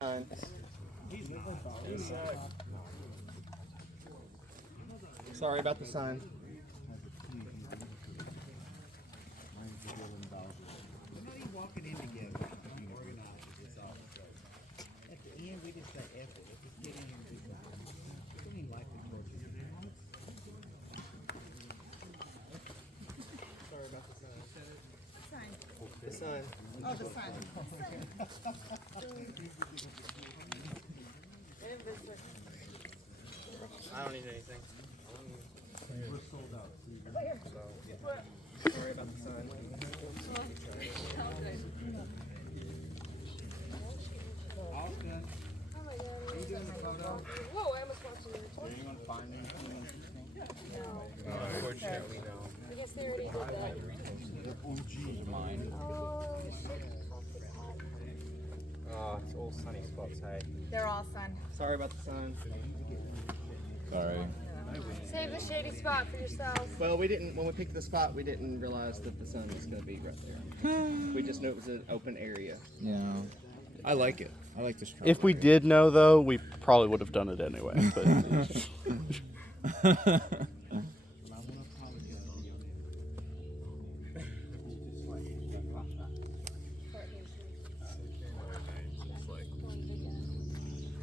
Sorry about the sign. Walking in together, being organized, it's all good. At the end, we just got effort. Let's just get in here and do something. We don't even like the culture. Sorry about the sign. Sign. The sign. Oh, the sign. I don't need anything. We're sold out. So, sorry about the sign. All done. Oh my god. Are you doing the photo? Whoa, I almost watched it. Are you going to find anything interesting? Unfortunately, no. I guess they already did that. The OG mine. Oh, shit. Oh, it's all sunny spots, hey. They're all sun. Sorry about the sun. Sorry. Save the shady spot for yourself. Well, when we picked the spot, we didn't realize that the sun was going to be right there. We just knew it was an open area. Yeah. I like it. I like this. If we did know, though, we probably would have done it anyway. But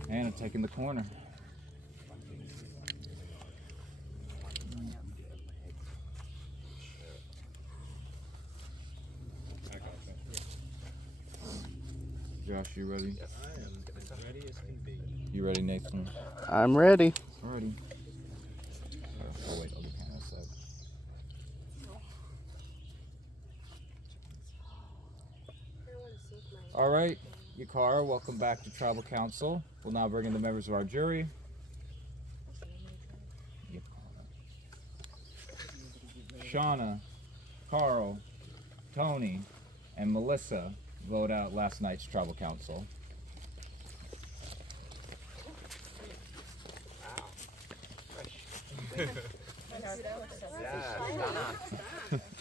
Anna taking the corner. Josh, you ready? Yes, I am. Ready as can be. You ready, Nathan? I'm ready. Alrighty. Oh wait, I'll get Hannah a sec. All right, Yukara, welcome back to Tribal Council. We'll now bring in the members of our jury. Shauna, Carl, Tony, and Melissa vote out last night's Tribal Council.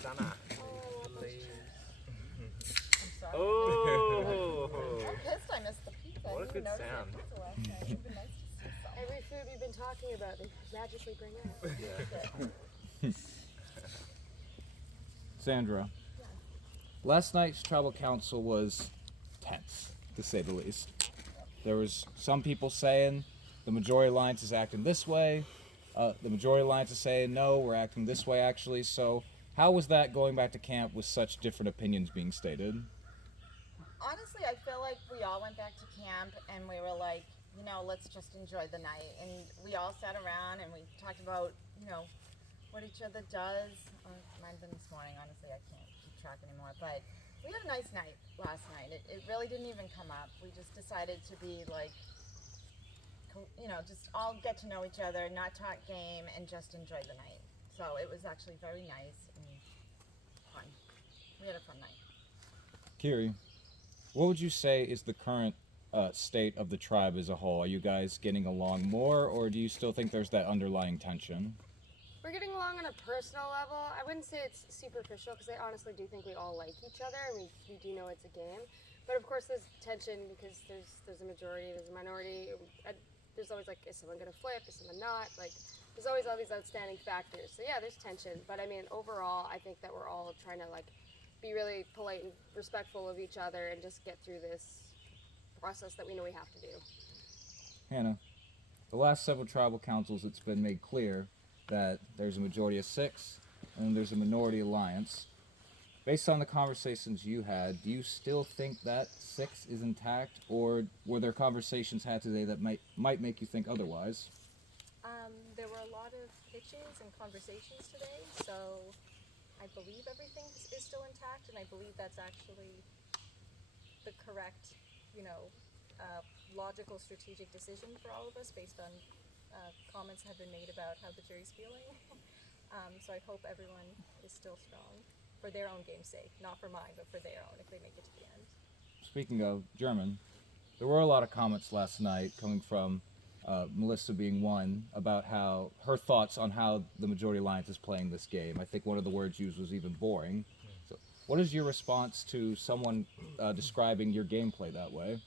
Donna. Please. Oh! I'm pissed I missed the pizza. What a I didn't good notice sound. the pizza last night. It'd been nice to see some. Every food we've been talking about, they magically bring out. Sandra, last night's Tribal Council was tense, to say the least. There was some people saying the Majority Alliance is acting this way. The Majority Alliance is saying, no, we're acting this way, actually. So how was that going back to camp with such different opinions being stated? Honestly, I feel like we all went back to camp and we were like, you know, let's just enjoy the night. And we all sat around and we talked about, you know, what each other does. Mine's been this morning, honestly, I can't keep track anymore. But we had a nice night last night. It really didn't even come up. We just decided to be like, you know, just all get to know each other, not talk game, and just enjoy the night. So it was actually very nice and fun. We had a fun night. Kiri, what would you say is the current state of the tribe as a whole? Are you guys getting along more, or do you still think there's that underlying tension? We're getting along on a personal level. I wouldn't say it's superficial because I honestly do think we all like each other and we do know it's a game. But of course there's tension because there's a majority, there's a minority. There's always like, is someone going to flip, is someone not? Like, there's always all these outstanding factors. So yeah, there's tension. But I mean, overall, I think that we're all trying to like be really polite and respectful of each other and just get through this process that we know we have to do. Hannah, the last several tribal councils, it's been made clear that there's a majority of 6 and there's a minority alliance. Based on the conversations you had, do you still think that 6 is intact, or were there conversations had today that might make you think otherwise? There were a lot of pitches and conversations today, so I believe everything is still intact, and I believe that's actually the correct, you know, logical, strategic decision for all of us based on comments that have been made about how the jury's feeling. So I hope everyone is still strong for their own game's sake, not for mine, but for their own if they make it to the end. Speaking of German, there were a lot of comments last night coming from Melissa being one about how her thoughts on how the Majority Alliance is playing this game. I think one of the words used was even boring. So what is your response to someone describing your gameplay that way?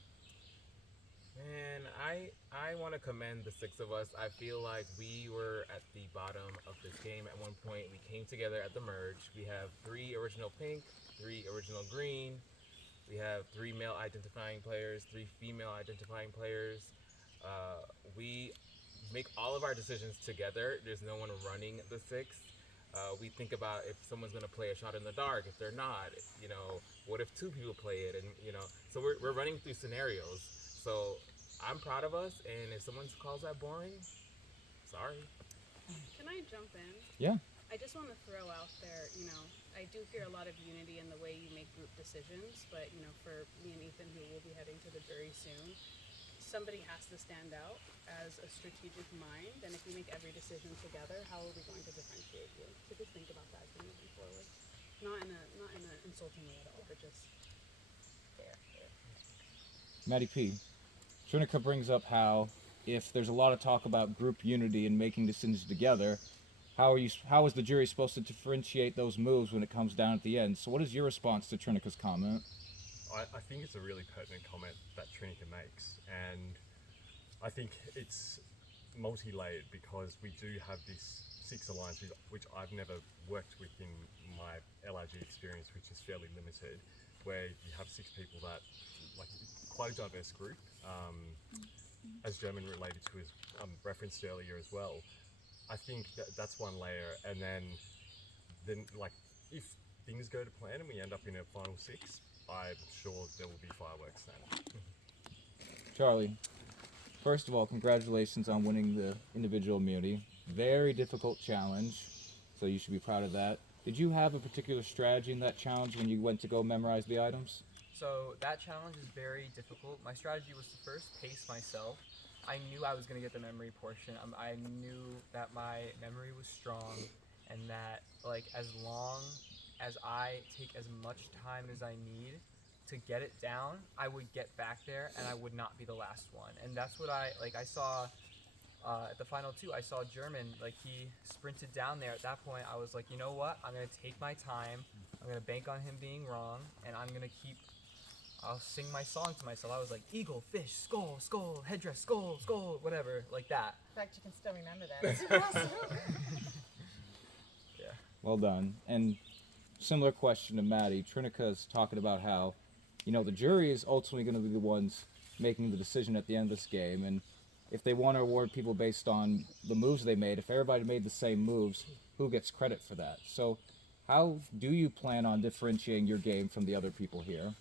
I want to commend the 6 of us. I feel like we were at the bottom of this game at one point. We came together at the merge. We have 3 original pink, 3 original green. We have 3 male identifying players, 3 female identifying players. We make all of our decisions together. There's no one running the 6. We think about if someone's going to play a shot in the dark, if they're not, you know, what if 2 people play it? And, you know, so we're running through scenarios. So I'm proud of us, and if someone calls that boring, sorry. Can I jump in? Yeah. I just want to throw out there, you know, I do hear a lot of unity in the way you make group decisions, but, you know, for me and Ethan, who will be heading to the jury soon, somebody has to stand out as a strategic mind, and if we make every decision together, how are we going to differentiate you? So just think about that as we're moving forward. Not in an insulting way at all, but just fair. Maddie P. Trinica brings up how if there's a lot of talk about group unity and making decisions together, how is the jury supposed to differentiate those moves when it comes down at the end? So what is your response to Trinica's comment? I think it's a really pertinent comment that Trinica makes, and I think it's multi-layered because we do have this 6 alliance, which I've never worked with in my LRG experience, which is fairly limited, where you have 6 people that, like, quite a diverse group, as German related to his referenced earlier as well. I think that's one layer, and then like if things go to plan and we end up in a final 6, I'm sure there will be fireworks then. Charlie, first of all, congratulations on winning the individual immunity. Very difficult challenge, so you should be proud of that. Did you have a particular strategy in that challenge when you went to go memorize the items? So that challenge is very difficult. My strategy was to first pace myself. I knew I was going to get the memory portion. I knew that my memory was strong, and that, like, as long as I take as much time as I need to get it down, I would get back there and I would not be the last one. And that's what I saw at the final 2. I saw German, like, he sprinted down there. At that point, I was like, you know what? I'm going to take my time. I'm going to bank on him being wrong, and I'll sing my song to myself. I was like, eagle, fish, skull, skull, headdress, skull, skull, whatever, like that. In fact, you can still remember that. It's impressive. Yeah. Well done. And similar question to Maddie. Trinica's talking about how, you know, the jury is ultimately going to be the ones making the decision at the end of this game, and if they want to award people based on the moves they made, if everybody made the same moves, who gets credit for that? So how do you plan on differentiating your game from the other people here?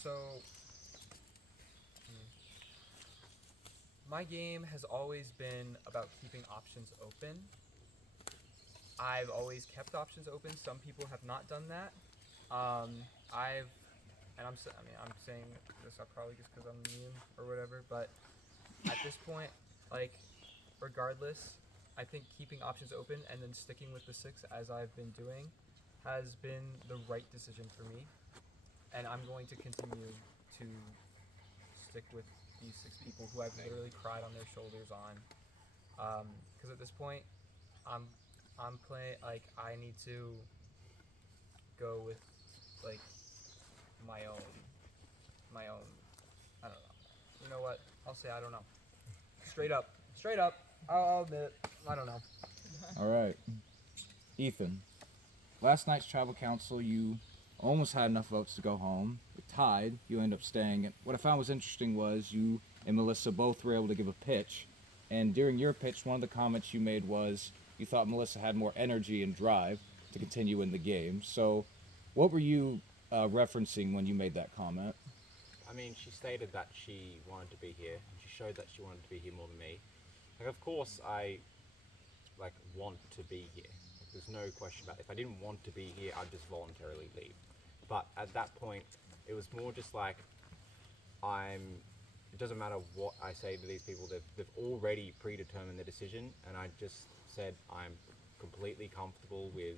So, my game has always been about keeping options open. I've always kept options open. Some people have not done that. I'm saying this probably just because I'm a meme or whatever, but at this point, like, regardless, I think keeping options open and then sticking with the 6 as I've been doing has been the right decision for me. And I'm going to continue to stick with these 6 people who I've literally cried on their shoulders on. Because at this point, I'm playing, like, I need to go with, like, my own, I don't know. You know what? I'll say I don't know. Straight up, I'll admit it. I don't know. All right. Ethan, last night's tribal council, you almost had enough votes to go home. It tied. You end up staying. What I found was interesting was you and Melissa both were able to give a pitch. And during your pitch, one of the comments you made was you thought Melissa had more energy and drive to continue in the game. So what were you referencing when you made that comment? I mean, she stated that she wanted to be here. She showed that she wanted to be here more than me. Like, of course, I want to be here. Like, there's no question about it. If I didn't want to be here, I'd just voluntarily leave. But at that point, it was more just like it doesn't matter what I say to these people, they've already predetermined the decision, and I just said I'm completely comfortable with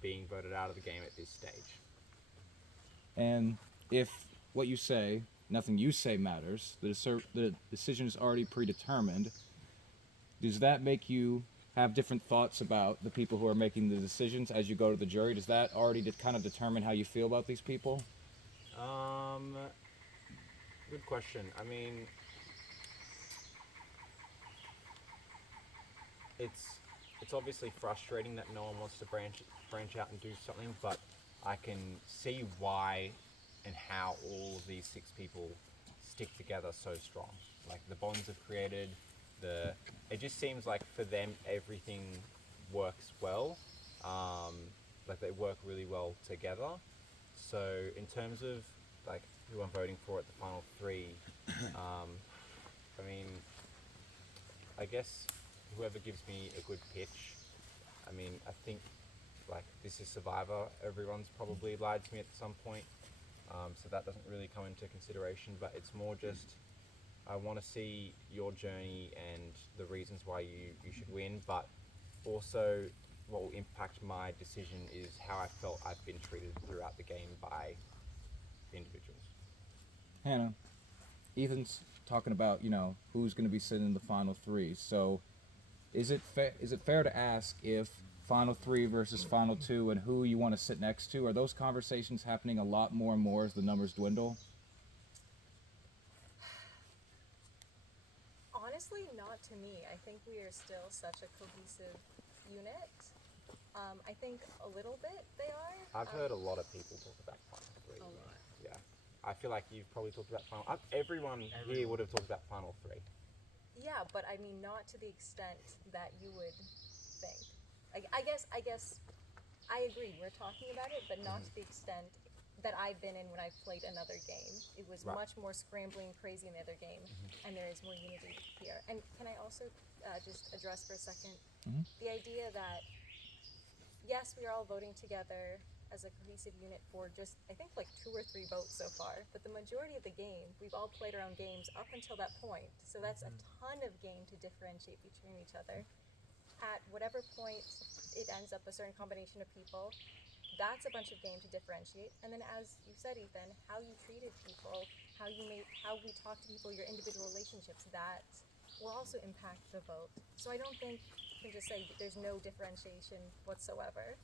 being voted out of the game at this stage. And if what you say, nothing you say matters, the decision is already predetermined, does that make you have different thoughts about the people who are making the decisions as you go to the jury? Does that already kind of determine how you feel about these people? Good question. I mean, it's obviously frustrating that no one wants to branch out and do something, but I can see why and how all of these 6 people stick together so strong. Like the bonds they've created, it just seems like for them everything works well. Like they work really well together. So in terms of like who I'm voting for at the final 3, I mean, I guess whoever gives me a good pitch. I mean, I think like this is Survivor. Everyone's probably lied to me at some point, so that doesn't really come into consideration. But it's more just I want to see your journey and the reasons why you should win. But also, what will impact my decision is how I felt I've been treated throughout the game by individuals. Hannah, Ethan's talking about, who's going to be sitting in the final 3. So is it fair to ask if final 3 versus final 2 and who you want to sit next to, are those conversations happening a lot more and more as the numbers dwindle? Honestly, not to me. I think we are still such a cohesive unit. I think a little bit they are. I've heard a lot of people talk about final 3. A lot. Yeah. I feel like you've probably talked about final. Everyone here would have talked about final 3. Yeah, but I mean, not to the extent that you would think. I guess I agree. We're talking about it, but not to the extent that I've been in when I've played another game. It was Right. much more scrambling, crazy in the other game, and there is more unity here. And can I also just address for a second the idea that yes, we are all voting together as a cohesive unit for just, I think, like 2 or 3 votes so far. But the majority of the game, we've all played our own games up until that point. So that's a ton of game to differentiate between each other. At whatever point it ends up a certain combination of people, that's a bunch of game to differentiate. And then as you said, Ethan, how you treated people, how we talk to people, your individual relationships, that will also impact the vote. So I don't think you can just say there's no differentiation whatsoever.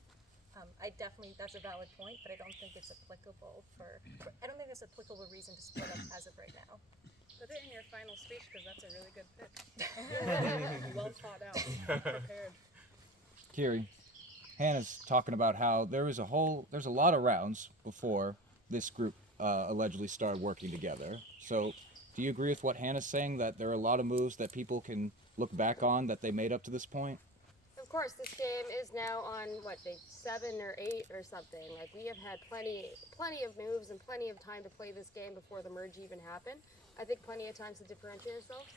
That's a valid point, but I don't think it's applicable I don't think that's an applicable reason to split up as of right now. Put it in your final speech because that's a really good pitch. Well thought out, prepared. Kiri, Hannah's talking about how there's a lot of rounds before this group allegedly started working together. So do you agree with what Hannah's saying, that there are a lot of moves that people can look back on that they made up to this point? Of course, this game is now on day 7 or 8 or something. Like we have had plenty of moves and plenty of time to play this game before the merge even happened. I think plenty of times to differentiate ourselves.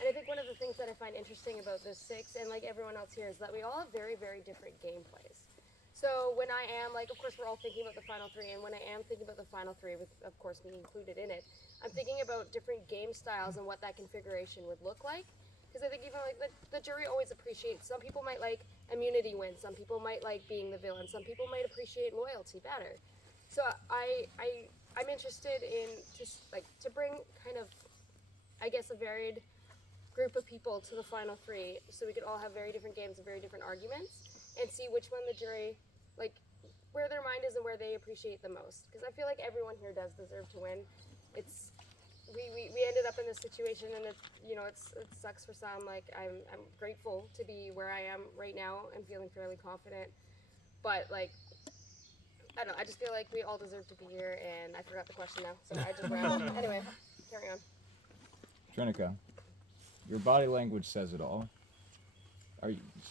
And I think one of the things that I find interesting about this 6 and like everyone else here is that we all have very, very different gameplays. So when I am of course we're all thinking about the final 3, and when I am thinking about the final 3, with of course me included in it, I'm thinking about different game styles and what that configuration would look like. Because I think even the jury always appreciates, some people might like immunity win, some people might like being the villain, some people might appreciate loyalty better. So I'm interested in to bring kind of, I guess, a varied group of people to the final 3, so we could all have very different games and very different arguments, and see which one the jury, where their mind is and where they appreciate the most. Because I feel like everyone here does deserve to win. We ended up in this situation, and it sucks for some. I'm grateful to be where I am right now and feeling fairly confident, but I don't know. I just feel like we all deserve to be here, and I forgot the question now, so I just ran. Anyway, carry on. Trinica, your body language says it all.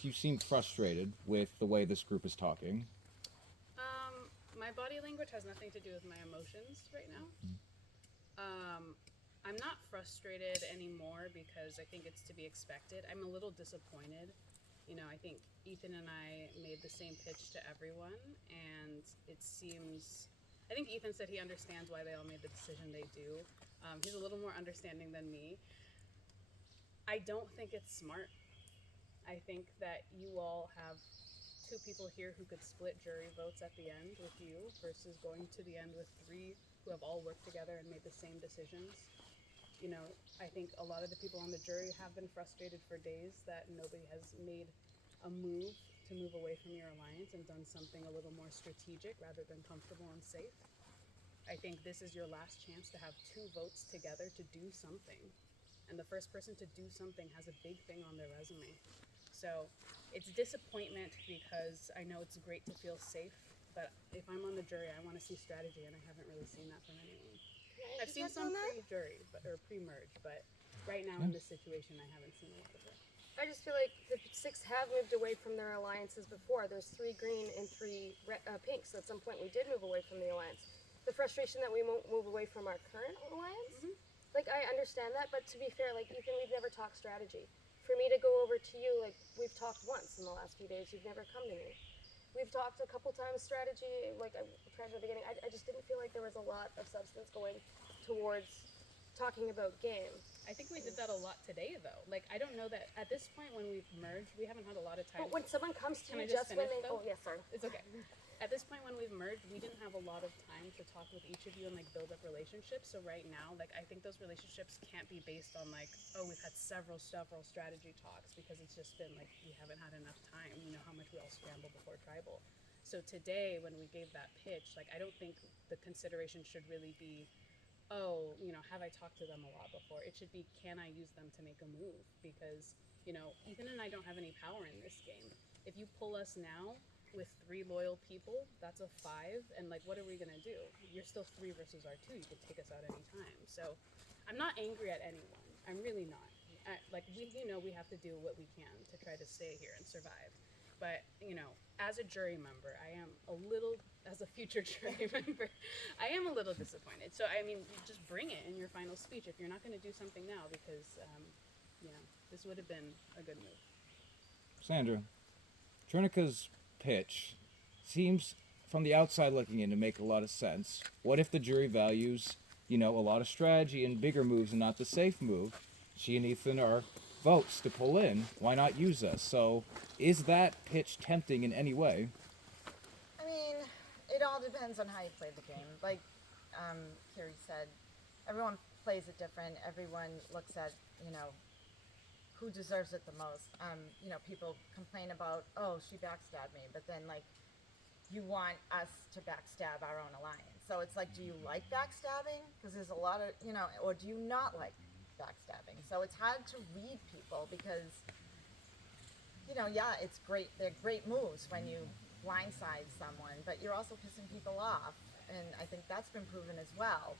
You seem frustrated with the way this group is talking. My body language has nothing to do with my emotions right now. I'm not frustrated anymore because I think it's to be expected. I'm a little disappointed. I think Ethan and I made the same pitch to everyone, and I think Ethan said he understands why they all made the decision they do. He's a little more understanding than me. I don't think it's smart. I think that you all have 2 people here who could split jury votes at the end with you versus going to the end with 3 who have all worked together and made the same decisions. I think a lot of the people on the jury have been frustrated for days that nobody has made a move to move away from your alliance and done something a little more strategic rather than comfortable and safe. I think this is your last chance to have 2 votes together to do something. And the first person to do something has a big thing on their resume. So it's disappointment because I know it's great to feel safe, but if I'm on the jury, I want to see strategy, and I haven't really seen that from anyone. I've seen some pre-jury or pre-merge, but right now in this situation, I haven't seen a lot of it. I just feel like the six have moved away from their alliances before. There's 3 green and 3 pink, so at some point we did move away from the alliance. The frustration that we won't move away from our current alliance, like I understand that, but to be fair, like Ethan, we've never talked strategy. For me to go over to you, like we've talked once in the last few days, you've never come to me. We've talked a couple times strategy, like I tried at the beginning. I just didn't feel like there was a lot of substance going towards talking about game. I think we did that a lot today, though. Like, I don't know that at this point when we've merged, we haven't had a lot of time. But when someone comes to Can I you just just when finish, they, though? oh yes, sorry. It's okay. At this point when we've merged, we didn't have a lot of time to talk with each of you and like build up relationships. So right now, like I think those relationships can't be based on like, oh, we've had several strategy talks, because it's just been like we haven't had enough time. You know how much we all scramble before tribal. So today when we gave that pitch, like I don't think the consideration should really be, oh, you know, have I talked to them a lot before? It should be, can I use them to make a move? Because, you know, Ethan and I don't have any power in this game. If you pull us now with 3 loyal people, that's a 5, and like, what are we gonna do? You're still 3 versus our 2. You could take us out any time. So, I'm not angry at anyone. I'm really not. Like we have to do what we can to try to stay here and survive. But you know, as a jury member, I am a little, as a future jury member, I am a little disappointed. So I mean, you just bring it in your final speech if you're not going to do something now, because you know, this would have been a good move. Sandra, Trinika's pitch seems, from the outside looking in, to make a lot of sense. What if the jury values, a lot of strategy and bigger moves and not the safe move? She and Ethan are votes to pull in. Why not use us? So, is that pitch tempting in any way? I mean, it all depends on how you play the game. Like Kiri said, everyone plays it different. Everyone looks at, who deserves it the most. People complain about, oh, she backstabbed me, but then like, you want us to backstab our own alliance. So it's like, do you like backstabbing? Because there's a lot of, or do you not like backstabbing? So it's hard to read people because, it's great. They're great moves when you blindside someone, but you're also pissing people off. And I think that's been proven as well.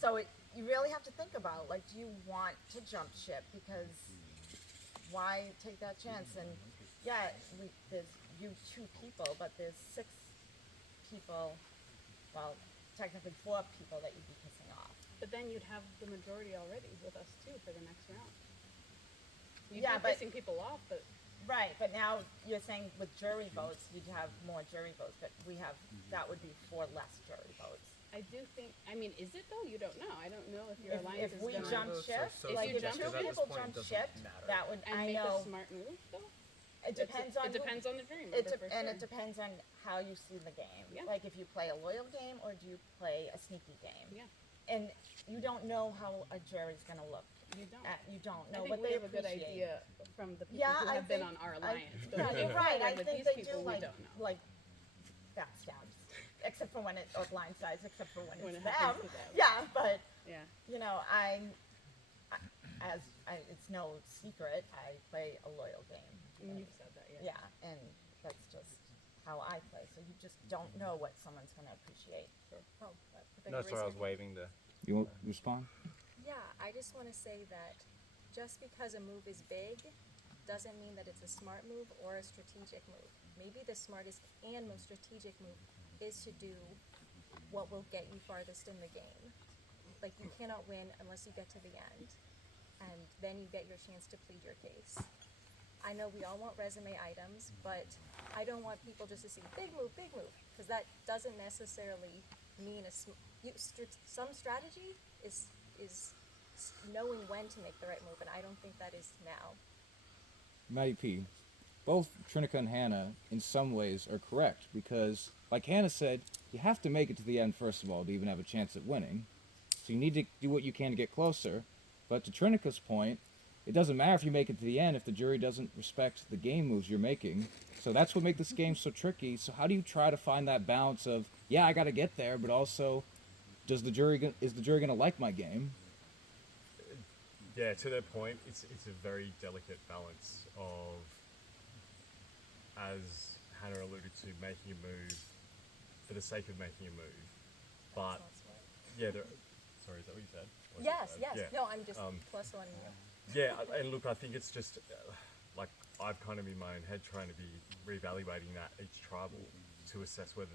So you really have to think about, like, do you want to jump ship? Because why take that chance? And there's you 2 people, but there's 6 people, well, technically 4 people that you'd be pissing off. But then you'd have the majority already with us too for the next round. You'd be Yeah, but- pissing people off, but Right, but now you're saying with jury votes, you'd have more jury votes, but that would be 4 less jury votes. I do think. I mean, is it though? You don't know. I don't know if your alliance If is we gonna. jump ship, so like you if jump 2 ship, people jump ship, that would, and I make know, a smart move though. it depends on It depends on the jury member. For and sure. it depends on how you see the game. Yeah. Like if you play a loyal game or do you play a sneaky game. Yeah. And you don't know how a jury's gonna look. You don't. You don't I know think what we they have a good appreciate. idea from the people Yeah, who I have been think- on our alliance. But Yeah, moving you're right. forward I with think these they people, do we like don't know. backstabs, except for when or blindsides, except for when When it's it happens them. to them. Yeah, but Yeah. it's no secret, I play a loyal game. You've said that, yeah. Yeah, and that's just how I play. So you just don't know what someone's gonna appreciate. Oh, No, sorry, I was waving the. You want to respond? Yeah, I just want to say that just because a move is big doesn't mean that it's a smart move or a strategic move. Maybe the smartest and most strategic move is to do what will get you farthest in the game. Like, you cannot win unless you get to the end, and then you get your chance to plead your case. I know we all want resume items, but I don't want people just to see big move, because that doesn't necessarily mean some strategy is knowing when to make the right move, and I don't think that is now. Maddie P, both Trinica and Hannah, in some ways, are correct, because, like Hannah said, you have to make it to the end, first of all, to even have a chance at winning. So you need to do what you can to get closer. But to Trinica's point, it doesn't matter if you make it to the end if the jury doesn't respect the game moves you're making. So that's what makes this game so tricky. So how do you try to find that balance of, yeah, I got to get there, but also, is the jury going to like my game? Yeah, to that point, it's a very delicate balance of as Hannah alluded to, making a move for the sake of making a move. But yeah, sorry, is that what you said? Or is Yes, it- yes. Yeah. No, I'm just plus one. Yeah, and look, I think it's just like I've kind of in my own head trying to be reevaluating that each tribal to assess whether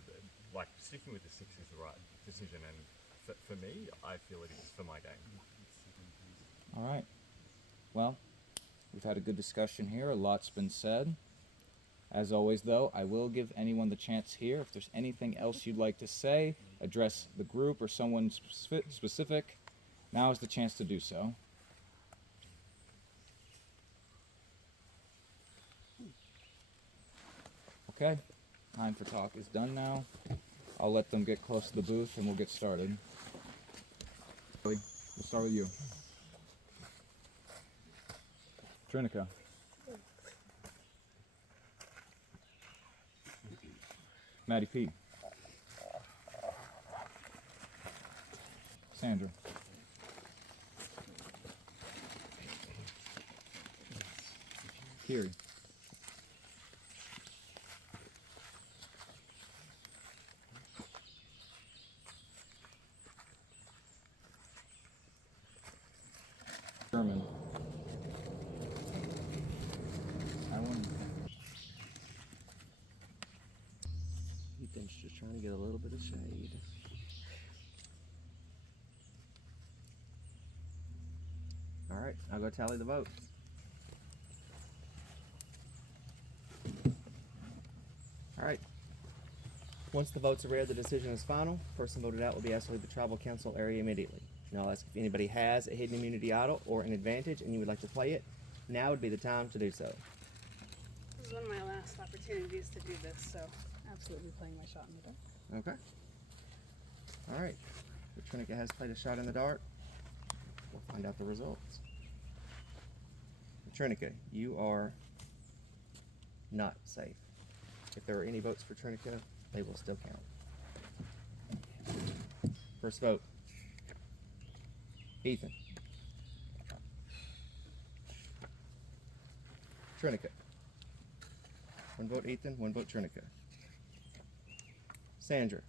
like sticking with the 6 is the right decision, and for me, I feel it is for my game. All right. Well, we've had a good discussion here. A lot's been said. As always, though, I will give anyone the chance here. If there's anything else you'd like to say, address the group or someone specific, now is the chance to do so. Okay, time for talk is done now. I'll let them get close to the booth and we'll get started. We'll start with you. Trinica. Maddie P. Sandra. Kiri. German. Ethan's just trying to get a little bit of shade. All right, I'll go tally the votes. All right. Once the votes are read, the decision is final. Person voted out will be asked to leave the tribal council area immediately. Now I'll ask if anybody has a hidden immunity idol or an advantage and you would like to play it. Now would be the time to do so. This is one of my last opportunities to do this, so absolutely playing my shot in the dark. Okay. All right. Trinica has played a shot in the dark. We'll find out the results. Trinica, you are not safe. If there are any votes for Trinica, they will still count. First vote. Ethan. Trinica. One vote Ethan, one vote Trinica. Sandra.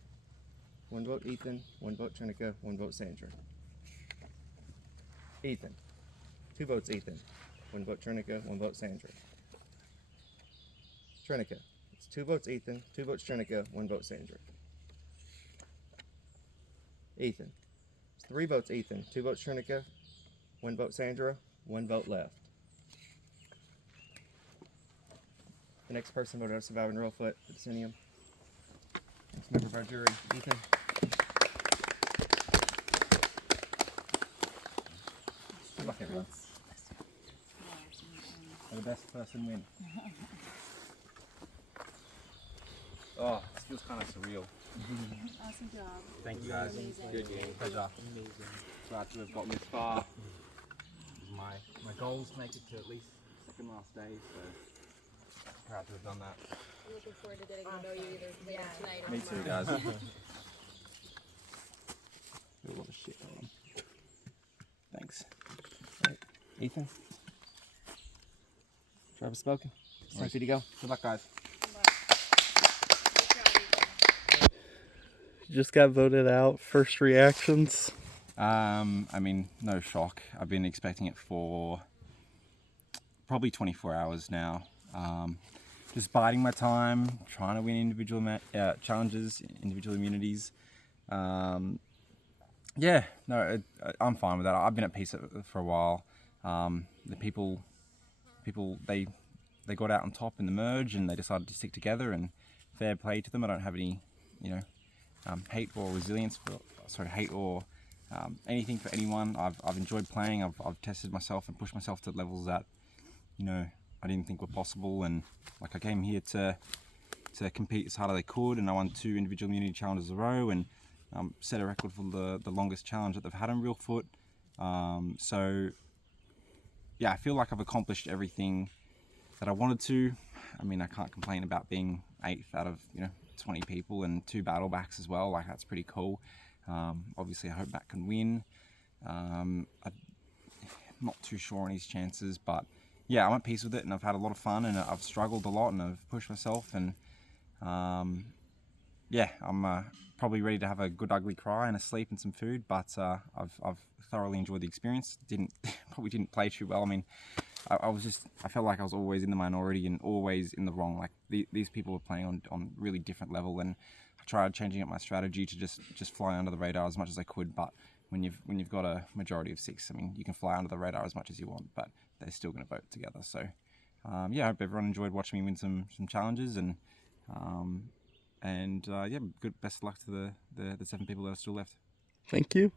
One vote Ethan, one vote Trinica, one vote Sandra. Ethan. 2 votes Ethan, one vote Trinica, one vote Sandra. Trinica. It's 2 votes Ethan, 2 votes Trinica, 1 vote Sandra. Ethan. It's 3 votes Ethan, 2 votes Trinica, 1 vote Sandra, 1 vote left. The next person voted out of Survivor and Reelfoot, the Decennium. Next member of our jury, Ethan. Good luck, everyone. May the best person win. Oh, this feels kind of surreal. Awesome job. Thank you guys. Amazing. Good game. Pleasure. Amazing. Glad to have gotten this far. It was my goal was to make it to at least second last day, so proud to have done that. I'm looking forward to getting to know you either later tonight or Me too, tomorrow. guys. Do a lot of shit on them. Thanks. Right. Ethan? Travis spoken. It's time for you to go. Good luck, guys. Just got voted out. First reactions? I mean, no shock. I've been expecting it for probably 24 hours now. Just biding my time, trying to win individual challenges, individual immunities. Yeah, no, I'm fine with that. I've been at peace for a while. The people, they got out on top in the merge, and they decided to stick together. And fair play to them. I don't have any, hate or hate or anything for anyone. I've enjoyed playing. I've tested myself and pushed myself to levels that, I didn't think were possible. And like I came here to compete as hard as I could, and I won 2 individual immunity challenges in a row, and set a record for the longest challenge that they've had in Reelfoot. So yeah, I feel like I've accomplished everything that I wanted to. I mean, I can't complain about being 8th out of 20 people and 2 battle backs as well. Like, that's pretty cool. Obviously I hope Matt can win. I'm not too sure on his chances, but yeah, I'm at peace with it, and I've had a lot of fun, and I've struggled a lot, and I've pushed myself, and yeah, I'm probably ready to have a good ugly cry and a sleep and some food, but I've thoroughly enjoyed the experience. Probably didn't play too well. I mean, I felt like I was always in the minority and always in the wrong. Like these people were playing on really different level, and I tried changing up my strategy to just fly under the radar as much as I could. But when you've got a majority of 6, I mean, you can fly under the radar as much as you want, but they're still going to vote together. So yeah, I hope everyone enjoyed watching me win some challenges, and yeah, good best of luck to the 7 people that are still left. Thank you.